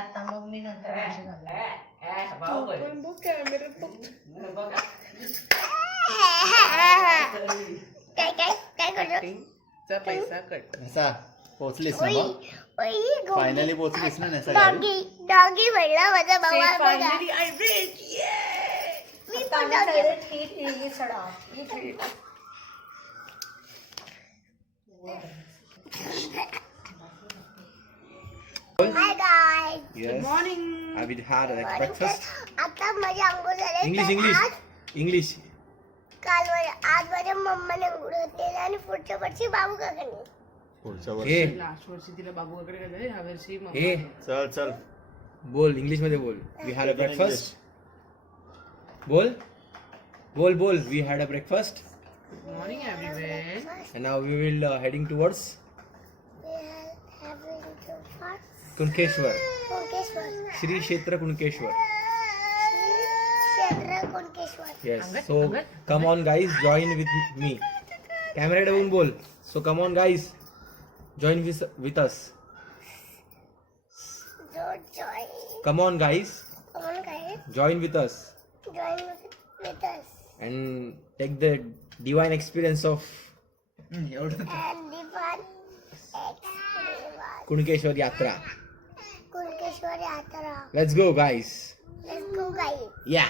द्या ना मला आता मग मी नंतर भाजी घालणार. पण बघ कॅमेऱ्यात बघ. काय काय काय करतो चा पैसा कट नसा पोचलीस ना मग फायनली पोचलीस ना नसा घरी डॉगी डॉगी म्हणला माझा भाऊ आहे बघा फायनली आय वेट मी आता पण आम्ही डॉगी सगळे ठीक ही सडा ही ठीक. हाय गाय Yes. Morning Have you had like breakfast? आता माझी अंघोळ झाली English, तर English, आज English. काल माझ्या आज माझ्या मम्माने अंघोळ घातलेली आणि पुढच्या वर्षी बाबू काकाने पुढच्या हे लास्ट वर्षी तिला बाबू वगैरे घातले ह्या वर्षी मम्मा हे चल चल बोल इंग्लिश मध्ये बोल वी हॅड अ ब्रेकफास्ट बोल बोल बोल we had a breakfast morning everyone and now we will heading towards We are having to fast. Kunkeshwar. Kunkeshwar. Shri क्षेत्र कुणकेश्वर. क्षेत्र Kunkeshwar. Yes so come on guys join with me camera बघून बोल. So come on guys join with us जो join come on guys काय join with us join with us and take the divine experience of and Kunkeshwar yatra yatra let's go guys let's go guide या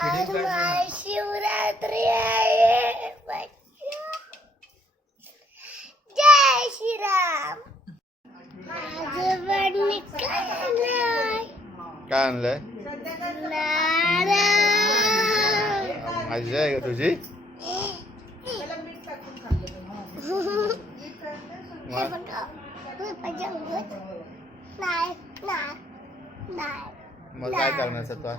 आज महाशिवरात्री आहे बच्चा. जय श्रीराम माझं बडणी काय आणलंय? काय आणलंय नारळ. मजा आहे का तुझी हे बघा. हे पाहिजे अंगत. नाही नाही नाही मग काय करणार सत्वा?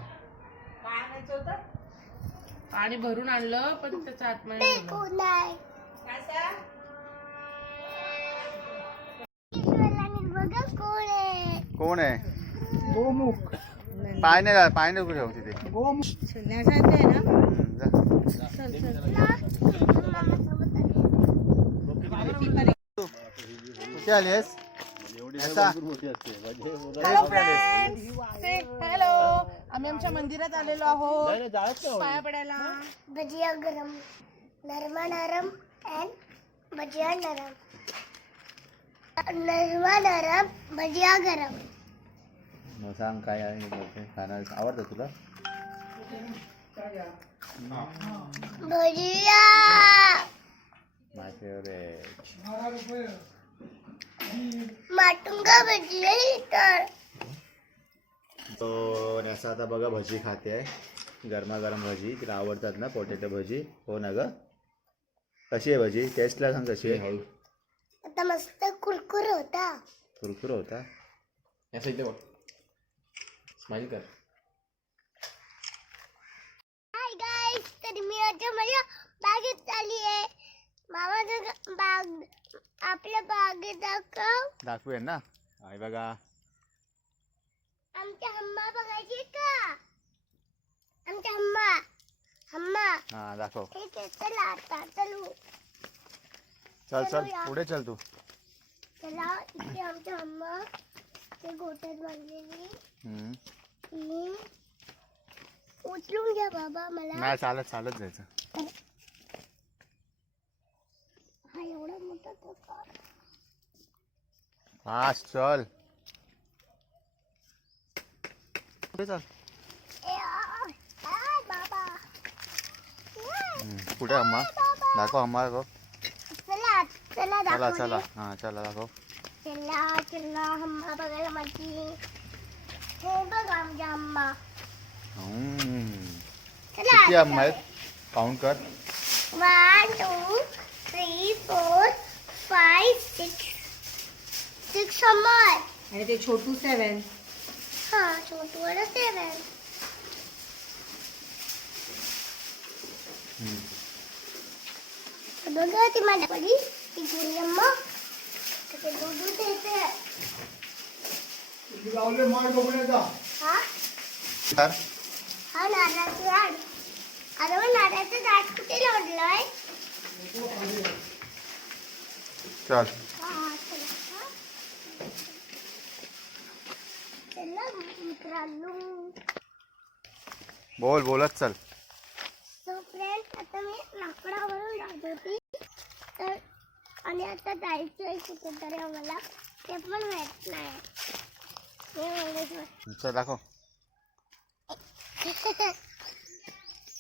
पाणी भरून आणलं पण त्याचा आत्मा ते कोण आहे ईश्वराने बघा कोण आहे. कोण आहे? पाय नाही पाय नको ठेव तिथे. हम्म, जा. कुठे आलीस ऐसा? हॅलो आम्ही आमच्या मंदिरात आलेलो आहोत. पाया पडायला. भजिया गरम. नरमा नरम अँड भजिया नरम. नरमा नरम भजिया गरम. सांग काय आहे. खाणार. आवडतं तुला? भजिया. माय फेवरेट तर तो नॅसा आता बघा भजी खाते आहे. गरमागरम भजी तिला आवडतात ना पोटॅटो भजी. हो ना ग? कशी आहे भजी? टेस्टला सांग कशी आहे. आता मस्त कुरकुर होता. कुरकुर होता? असं इथे बघ. स्माइल कर. हाय गाईस तर मी आता माझ्या बागेत चालली आहे. बाग आपल्या बागेत दाखव. दाखवूया ना. आहे बघा. आमच्या हम्मा बघायची का? आमच्या हम्मा हम्मा. हां दाखव. ठीक आहे चला आता चलू. चल चल पुढे चल तू. चला इथे आमच्या हम्मा. ते गोट्यात बांधलेली. हम्म. मी उचलून घ्या बाबा मला. नाही चालत चालत जायचं हा एवढा मोठा तो कार. हा चल. पुढे चल. बाबा हम्म. कुठे अम्मा. दाखव अम्मा दाखव. चला चला. चला चला हां चला दाखव. चला चला हम्मा बघायला माझी हे बघ आमच्या हम्मा किती अम्मा आहेत? काउंट कर. One two three four five six six हम्मा आणि ते छोटू सेवन हा छोटू वाला सेवन बघा ती माझ्या पडी ती गोरी अम्मा ते दूध देते. हा? कर हा नारळाचं झाड. अरे मग नारळाचं झाड कुठे लावलंय चल हा, चला, हा. बोल बोलत चल. सो फ्रेंड आता मी लाकडावरून जात होती तर आणि आता जायचं आहे कुठेतरी आम्हाला. ते पण माहीत नाही. मी चल दाखव.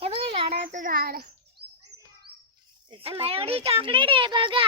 हे बघा नारळाचं झाड. आणि माझ्याकडे चॉकलेट आहे बघा.